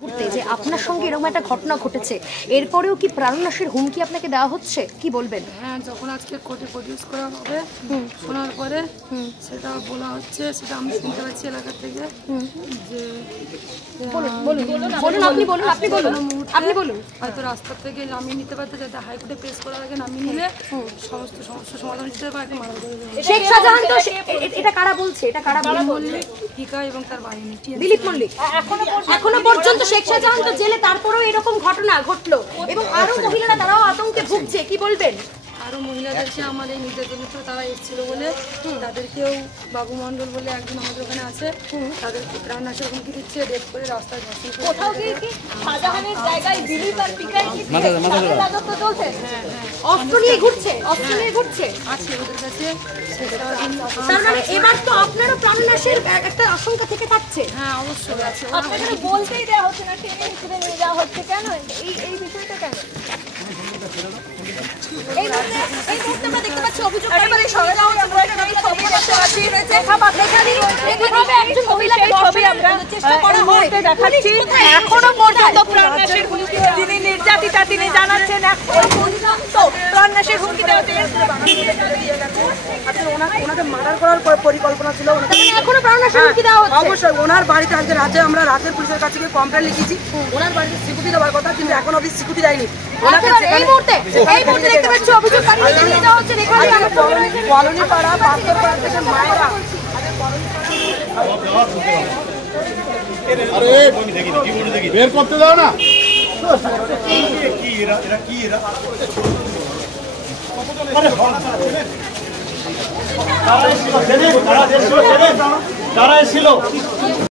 ঘুরতে যে আপনার সঙ্গে এরকম একটা ঘটনা ঘটেছে, এরপরেও কি প্রাণনাশের হুমকি আপনাকে দেওয়া হচ্ছে, কি বলবেন? হ্যাঁ, যখন আজকে কোর্টে প্রডিউস করা হবে, শোনার পরে সেটা বলা হচ্ছে, সেটা আমি শুনতে পাচ্ছি এলাকা থেকে যে হয়তো রাস্তা থেকে নামিয়ে নিতে পারতে, যাতে হাইকোর্টে পেশ করার আগে নামিয়ে নিলে সমস্ত সমস্যার সমাধান হিসেবে একটা মারা করে দেবে। শেখ শাহজাহান তো এটা কারা বলছে? এটা কারা বলছে? টিকা এবং তার বাহিনী দিলীপ মল্লিক। এখনো পর্যন্ত শেখ শাহজাহান তো জেলে, তারপরেও এরকম ঘটনা ঘটলো এবং আরো মহিলারা তারাও আতঙ্কে ভুগছে, কি বলবেন? আরো মহিলাদেরকে আমাদের নির্যাতনের তো তারা এসেছিল বলে তাদেরকেও বাবু মণ্ডল বলে একজন আমাদের ওখানে আছে, তাদেরকে প্রাণনাশের হুমকি দিচ্ছে, রেপ করে রাস্তায় ধর্ষণ করে। কোথাও কি শাহজাহানের জায়গায় দিলীপ আর পিকার কি রাজত্ব চলছে? অস্ত্র নিয়ে ঘুরছে, অস্ত্র নিয়ে ঘুরছে আছে ওদের কাছে। তার মানে এবার তো আপনারও প্রাণনাশের একটা আশঙ্কা থেকে থাকছে। হ্যাঁ, অবশ্যই আছে। আপনাদের বলতেই দেওয়া হচ্ছে না, টেনে হিসেবে নিয়ে যাওয়া হচ্ছে কেন? এই বিষয়টা কেন? এই মুহূর্তে আমরা দেখতে পাচ্ছি অভিযোগ একেবারে সরাসরি আমরা এই ছবি দেখতে পাচ্ছি, এখানে একজন মহিলাকে ছবি আমরা চেষ্টা করা হয় দেখাচ্ছি। এখনো পর্যন্ত প্রাণনাশের হুমকি যিনি নির্যাতিতা তিনি জানাচ্ছেন এখনো পর্যন্ত প্রাণনাশের হুমকি দেওয়া হচ্ছে। ওনাকে মার্ডার করার পরিকল্পনা ছিল। এখনো প্রাণনাশের হুমকি দেওয়া হচ্ছে। অবশ্যই ওনার বাড়িতে আজকে রাতে আমরা রাতের পুলিশের কাছে গিয়ে কমপ্লেন লিখেছি। ওনার বাড়িতে সিকিউরিটি দেওয়ার কথা, কিন্তু এখন অবধি সিকিউরিটি দেয়নি। এই মুহূর্তে দেখতে পাচ্ছি অভিযোগ নিয়ে যাওয়া হচ্ছে। কলোনিপাড়া পাথরপাড়া থেকে মায়েরা বের করতে দাও না। তারা এসেছিল